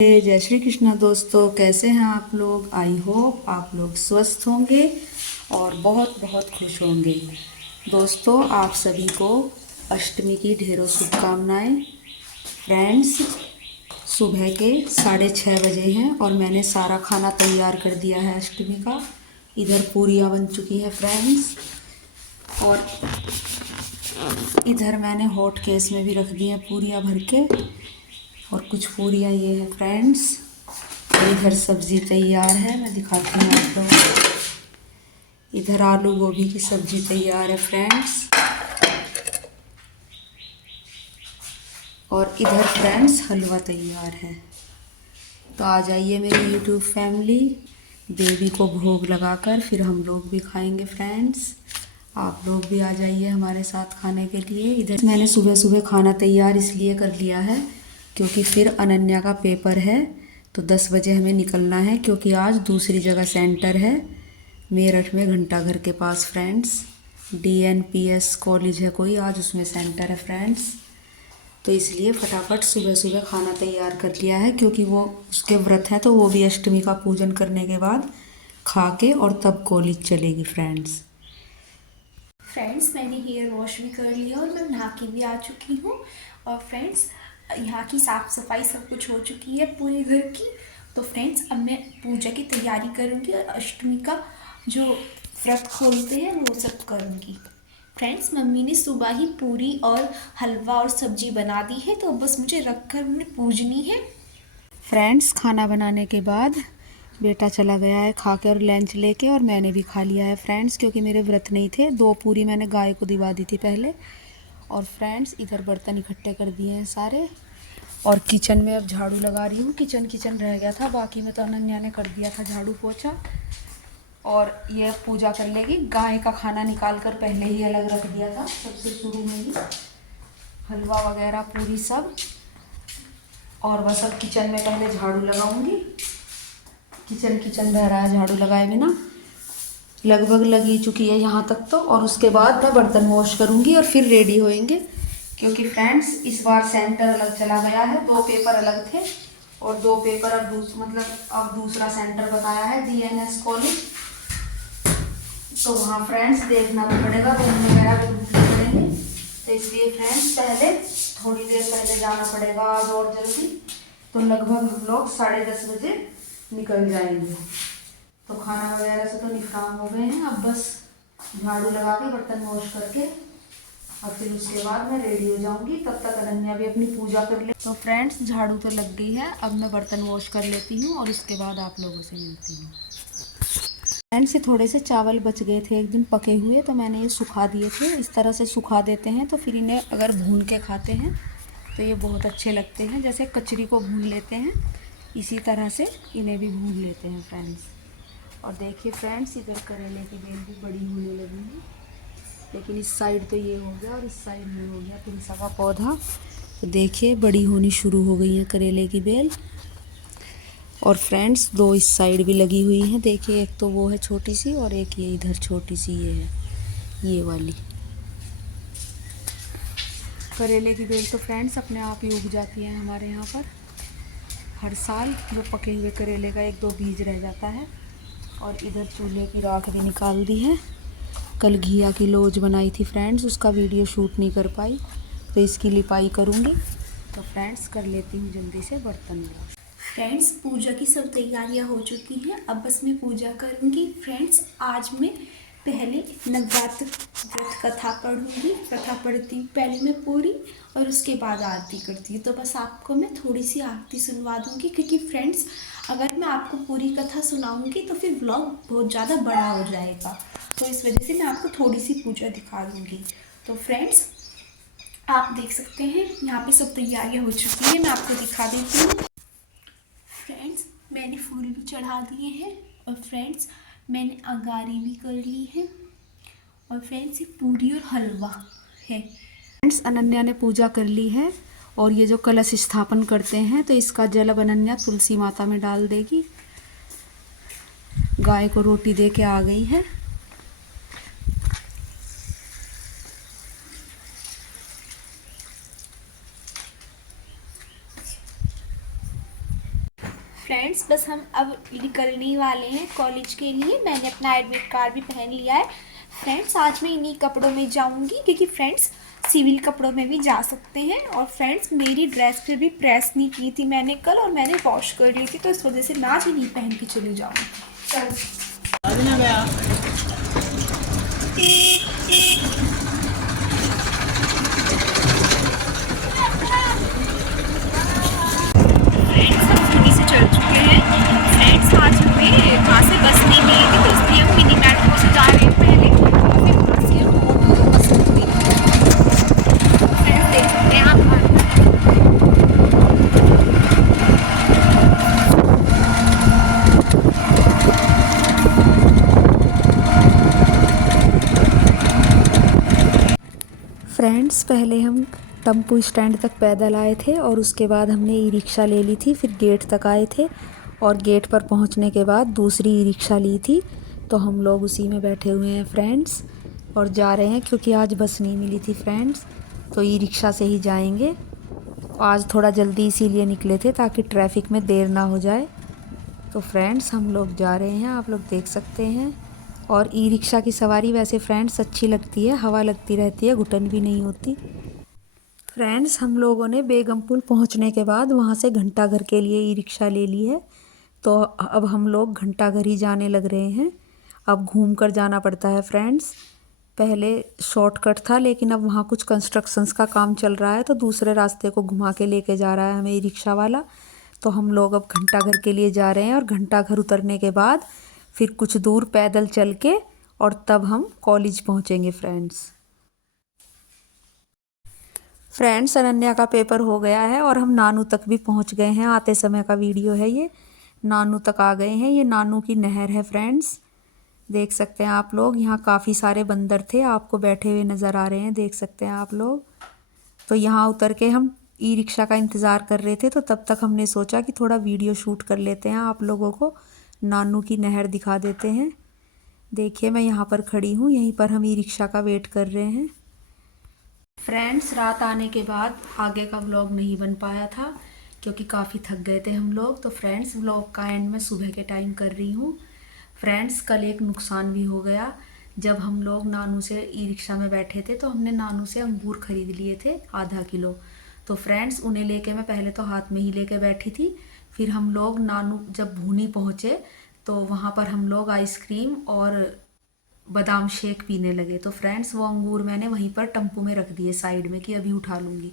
जय श्री कृष्णा दोस्तों, कैसे हैं आप लोग। आई होप आप लोग स्वस्थ होंगे और बहुत बहुत खुश होंगे। दोस्तों, आप सभी को अष्टमी की ढेरों शुभकामनाएं। फ्रेंड्स, सुबह के 6:30 बजे हैं और मैंने सारा खाना तैयार कर दिया है अष्टमी का। इधर पूरियाँ बन चुकी है फ्रेंड्स, और इधर मैंने हॉट केस में भी रख दी हैं पूरियाँ भर के। और कुछ पूरियाँ ये है फ्रेंड्स, और इधर सब्ज़ी तैयार है, मैं दिखाती हूँ आप लोगों को। इधर आलू गोभी की सब्ज़ी तैयार है फ्रेंड्स, और इधर फ्रेंड्स हलवा तैयार है। तो आ जाइए मेरी यूट्यूब फैमिली, देवी को भोग लगाकर फिर हम लोग भी खाएंगे फ्रेंड्स। आप लोग भी आ जाइए हमारे साथ खाने के लिए। इधर मैंने सुबह सुबह खाना तैयार इसलिए कर लिया है क्योंकि फिर अनन्या का पेपर है, तो 10 बजे हमें निकलना है, क्योंकि आज दूसरी जगह सेंटर है मेरठ में, घंटाघर के पास फ्रेंड्स। DNPS कॉलेज है कोई, आज उसमें सेंटर है फ्रेंड्स। तो इसलिए फटाफट सुबह सुबह खाना तैयार कर लिया है, क्योंकि वो उसके व्रत है, तो वो भी अष्टमी का पूजन करने के बाद खा के और तब कॉलेज चलेगी फ्रेंड्स। मैंने हेयर वॉश भी कर लिया और मैं नहा के भी आ चुकी हूँ। और फ्रेंड्स, यहाँ की साफ़ सफाई सब कुछ हो चुकी है पूरे घर की। तो फ्रेंड्स, अब मैं पूजा की तैयारी करूँगी और अष्टमी का जो व्रत खोलते हैं वो सब करूँगी। फ्रेंड्स, मम्मी ने सुबह ही पूरी और हलवा और सब्जी बना दी है, तो बस मुझे रख कर उन्हें पूजनी है। फ्रेंड्स, खाना बनाने के बाद बेटा चला गया है खा के और लंच लेके, और मैंने भी खा लिया है फ्रेंड्स, क्योंकि मेरे व्रत नहीं थे। 2 पूरी मैंने गाय को दिवा दी थी पहले। और फ्रेंड्स, इधर बर्तन इकट्ठे कर दिए हैं सारे, और किचन में अब झाड़ू लगा रही हूँ। किचन रह गया था, बाकी में तो अनन्या ने कर दिया था झाड़ू पोछा। और ये पूजा कर लेगी। गाय का खाना निकाल कर पहले ही अलग रख दिया था सबसे शुरू में ही, हलवा वगैरह पूरी सब। और बस अब किचन में पहले झाड़ू लगाऊंगी। किचन रह रहा है झाड़ू लगाए बिना, लगभग लगी चुकी है यहाँ तक तो। और उसके बाद मैं बर्तन वॉश करूँगी और फिर रेडी होएंगे, क्योंकि फ्रेंड्स इस बार सेंटर अलग चला गया है। 2 पेपर अलग थे और 2 पेपर अब दूसरा सेंटर बताया है DNS कॉलेज। तो वहाँ फ्रेंड्स देखना भी पड़ेगा, रूम वगैरह भी ढूंढने पड़ेंगे। तो इसलिए फ्रेंड्स पहले थोड़ी देर पहले जाना पड़ेगा आज और जल्दी। तो लगभग हम लोग 10:30 बजे निकल जाएंगे। तो खाना वगैरह से तो निपटान हो गए हैं, अब बस झाड़ू लगा के बर्तन वॉश करके और फिर उसके बाद मैं रेडी हो जाऊंगी। तब तक अनन्या भी अपनी पूजा कर ले। तो फ्रेंड्स, झाड़ू तो लग गई है, अब मैं बर्तन वॉश कर लेती हूँ और उसके बाद आप लोगों से मिलती हूँ। फ्रेंड्स, से थोड़े से चावल बच गए थे एक दिन पके हुए, तो मैंने ये सुखा दिए थे। इस तरह से सुखा देते हैं तो फिर इन्हें अगर भून के खाते हैं तो ये बहुत अच्छे लगते हैं। जैसे कचरी को भून लेते हैं, इसी तरह से इन्हें भी भून लेते हैं फ्रेंड्स। और देखिए फ्रेंड्स, इधर करेले की बेल भी बड़ी होने लगी है, लेकिन इस साइड तो ये हो गया और इस साइड में हो गया तुलसा का पौधा। तो देखिए बड़ी होनी शुरू हो गई है करेले की बेल। और फ्रेंड्स, 2 इस साइड भी लगी हुई हैं। देखिए, एक तो वो है छोटी सी और एक ये इधर छोटी सी ये है, ये वाली। करेले की बेल तो फ्रेंड्स अपने आप ही उग जाती है हमारे यहाँ पर हर साल। जो पके हुए करेले का 1-2 बीज रह जाता है। और इधर चूल्हे की राख भी निकाल दी है। कल घिया की लोज बनाई थी फ्रेंड्स, उसका वीडियो शूट नहीं कर पाई, तो इसकी लिपाई करूँगी। तो फ्रेंड्स, कर लेती हूँ जल्दी से बर्तन वॉश। फ्रेंड्स, पूजा की सब तैयारियां हो चुकी हैं, अब बस मैं पूजा करूंगी। फ्रेंड्स, आज मैं पहले नवरात्र व्रत कथा पढ़ूंगी। कथा पढ़ती हूँ पहले मैं पूरी, और उसके बाद आरती करती हूँ। तो बस आपको मैं थोड़ी सी आरती सुनवा दूंगी, क्योंकि फ्रेंड्स अगर मैं आपको पूरी कथा सुनाऊंगी तो फिर व्लॉग बहुत ज़्यादा बड़ा हो जाएगा। तो इस वजह से मैं आपको थोड़ी सी पूजा दिखा दूँगी। तो फ्रेंड्स, आप देख सकते हैं यहाँ पे सब तैयारियाँ हो चुकी है, मैं आपको दिखा देती हूँ। फ्रेंड्स, मैंने फूल भी चढ़ा दिए हैं, और फ्रेंड्स मैंने अगारी भी कर ली है, और फ्रेंड्स ये पूरी और हलवा है। फ्रेंड्स, अनन्या ने पूजा कर ली है, और ये जो कलश स्थापन करते हैं तो इसका जल अब अनन्या तुलसी माता में डाल देगी। गाय को रोटी दे के आ गई है। फ्रेंड्स बस हम अब निकलने वाले हैं कॉलेज के लिए। मैंने अपना एडमिट कार्ड भी पहन लिया है। फ्रेंड्स आज मैं इन्हीं कपड़ों में जाऊंगी क्योंकि फ्रेंड्स सिविल कपड़ों में भी जा सकते हैं। और फ्रेंड्स मेरी ड्रेस फिर भी प्रेस नहीं की थी मैंने कल, और मैंने वॉश कर ली थी, तो इस वजह से मैं आज इन्हीं पहन के चली जाऊँगी। फ्रेंड्स हम स्कूटी से चल चुके हैं। फ्रेंड्स आज हमें वहाँ से बस नहीं मिली थी, तो इसलिए हम मिनी मेट्रो से जा रहे हैं पहले, और फिर वहाँ से हम ऑटो बस मिली। फ्रेंड्स देख सकते हैं आप फ्रेंड्स पहले हम टम्पू स्टैंड तक पैदल आए थे और उसके बाद हमने ई रिक्शा ले ली थी, फिर गेट तक आए थे और गेट पर पहुंचने के बाद दूसरी ई रिक्शा ली थी, तो हम लोग उसी में बैठे हुए हैं फ्रेंड्स और जा रहे हैं क्योंकि आज बस नहीं मिली थी फ्रेंड्स, तो ई रिक्शा से ही जाएंगे। आज थोड़ा जल्दी इसीलिए निकले थे ताकि ट्रैफिक में देर ना हो जाए। तो फ्रेंड्स हम लोग जा रहे हैं, आप लोग देख सकते हैं। और ई रिक्शा की सवारी वैसे फ्रेंड्स अच्छी लगती है, हवा लगती रहती है, घुटन भी नहीं होती। फ्रेंड्स हम लोगों ने बेगमपुल पहुंचने के बाद वहां से घंटाघर के लिए ई रिक्शा ले ली है, तो अब हम लोग घंटाघर ही जाने लग रहे हैं। अब घूम कर जाना पड़ता है फ्रेंड्स, पहले शॉर्टकट था लेकिन अब वहाँ कुछ कंस्ट्रक्शंस का काम चल रहा है, तो दूसरे रास्ते को घुमा के लेके जा रहा है हमें ई रिक्शा वाला। तो हम लोग अब घंटाघर के लिए जा रहे हैं और घंटाघर उतरने के बाद फिर कुछ दूर पैदल चल के और तब हम कॉलेज पहुंचेंगे फ्रेंड्स। फ्रेंड्स अनन्या का पेपर हो गया है और हम नानू तक भी पहुंच गए हैं, आते समय का वीडियो है ये। नानू तक आ गए हैं, ये नानू की नहर है फ्रेंड्स, देख सकते हैं आप लोग। यहाँ काफ़ी सारे बंदर थे, आपको बैठे हुए नज़र आ रहे हैं, देख सकते हैं आप लोग। तो यहाँ उतर के हम ई रिक्शा का इंतज़ार कर रहे थे, तो तब तक हमने सोचा कि थोड़ा वीडियो शूट कर लेते हैं, आप लोगों को नानू की नहर दिखा देते हैं। देखिए मैं यहाँ पर खड़ी हूँ, यहीं पर हम ई रिक्शा का वेट कर रहे हैं। फ्रेंड्स रात आने के बाद आगे का व्लॉग नहीं बन पाया था क्योंकि काफ़ी थक गए थे हम लोग, तो फ्रेंड्स व्लॉग का एंड मैं सुबह के टाइम कर रही हूँ। फ्रेंड्स कल एक नुकसान भी हो गया, जब हम लोग नानू से ई रिक्शा में बैठे थे तो हमने नानू से अंगूर खरीद लिए थे आधा किलो। तो फ्रेंड्स उन्हें लेके मैं पहले तो हाथ में ही लेके बैठी थी, फिर हम लोग नानू जब भूनी पहुँचे तो वहाँ पर हम लोग आइसक्रीम और बादाम शेक पीने लगे। तो फ्रेंड्स वो अंगूर मैंने वहीं पर टम्पू में रख दिए साइड में कि अभी उठा लूँगी,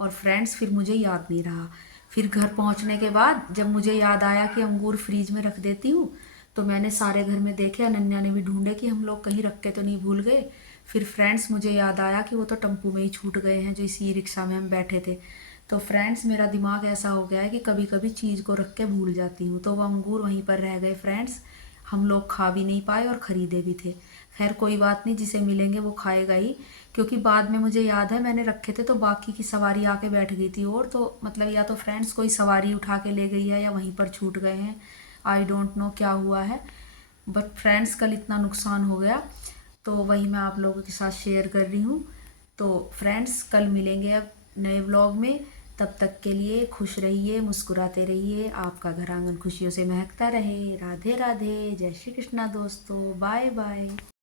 और फ्रेंड्स फिर मुझे याद नहीं रहा। फिर घर पहुँचने के बाद जब मुझे याद आया कि अंगूर फ्रीज में रख देती हूँ, तो मैंने सारे घर में देखे, अनन्या ने भी ढूंढे कि हम लोग कहीं रख के तो नहीं भूल गए। फिर फ्रेंड्स मुझे याद आया कि वो तो टम्पू में ही छूट गए हैं जो इसी रिक्शा में हम बैठे थे। तो फ्रेंड्स मेरा दिमाग ऐसा हो गया है कि कभी कभी चीज़ को रख के भूल जाती हूँ, तो वो अंगूर वहीं पर रह गए फ्रेंड्स। हम लोग खा भी नहीं पाए और ख़रीदे भी थे। खैर कोई बात नहीं, जिसे मिलेंगे वो खाएगा ही, क्योंकि बाद में मुझे याद है मैंने रखे थे तो बाकी की सवारी आके बैठ गई थी, और तो मतलब या तो फ्रेंड्स कोई सवारी उठा के ले गई है या वहीं पर छूट गए हैं, आई डोंट नो क्या हुआ है। बट फ्रेंड्स कल इतना नुकसान हो गया, तो वही मैं आप लोगों के साथ शेयर कर रही हूँ। तो फ्रेंड्स कल मिलेंगे अब नए व्लॉग में, तब तक के लिए खुश रहिए, मुस्कुराते रहिए, आपका घर आंगन खुशियों से महकता रहे। राधे राधे, जय श्री कृष्णा दोस्तों, बाय बाय।